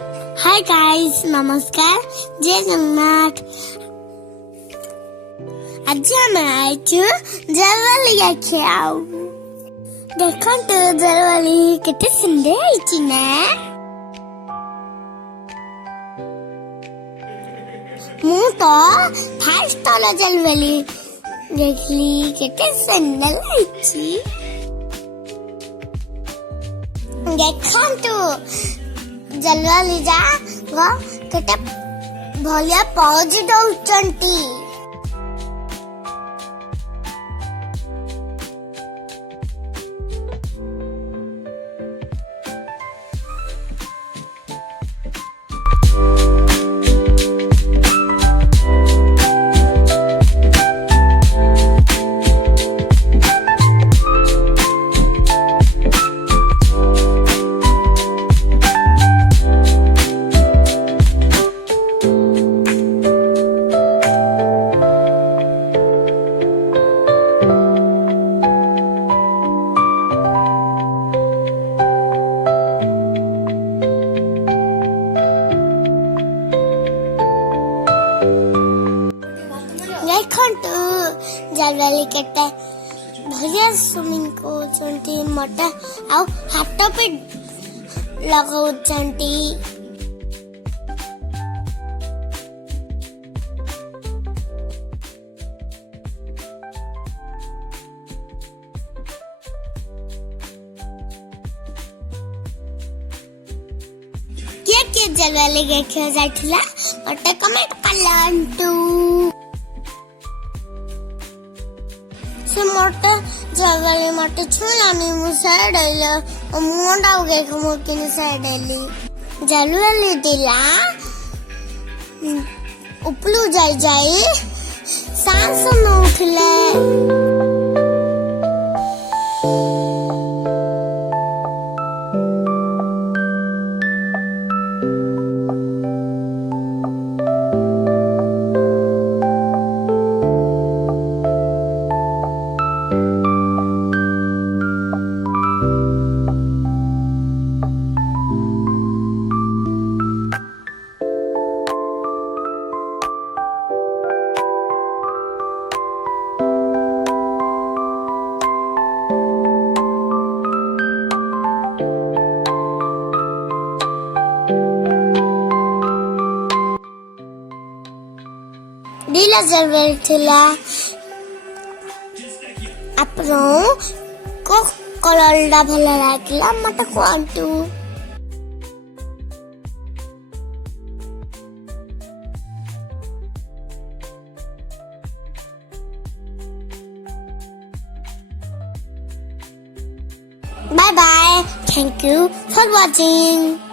Hi guys नमस्कार जय जगन्नाथ। आज ଆମେ ଆଇଛୁ ଜଲୱାଲି ଦେଖିବାକୁ। ଦେଖନ୍ତୁ ଜଲୱାଲି କେତେ ସୁନ୍ଦର ହେଇଛି ନା। ମୁଁ ତ ଫାର୍ଷ୍ଟ ଥର ଜଲୱାଲି ଦେଖିଲି, କେତେ ସୁନ୍ଦର ହେଇଛି। ଦେଖନ୍ତୁ ଜଲୱାଲି ଯାକ କେତେ ଭଳିଆ ପୋଜ୍ ଦଉଛନ୍ତି। ଦେଖନ୍ତୁ ଜଲୱାଲି କେତେ ବଢ଼ିଆ ସୁଇମିଂ କରୁଛନ୍ତି। ମତେ ଆଉ ହାତ ବି ଲଗାଉଛନ୍ତି। କିଏ ଜଲୱାଲି ଦେଖିବାକୁ ଯାଇଥିଲା ମତେ କମେଣ୍ଟ କରନ୍ତୁ। ସେ ମତେ ଜଲୱାଲି ମତେ ଛୁଇଁଲାନି, ମୁଁ ସାଇଡ୍ ମୁଣ୍ଡ ମୁଁ କିନି ସାଇଡ୍ ହେଲି। ଜଲୱାଲି ଦିଲା ଉପରୁ ଯାଇ ସାଂସ ନଉଥିଲେ। नीला जलवाली थिला। आपको कलर भल लागला मत कहतु। Bye bye, thank you for watching.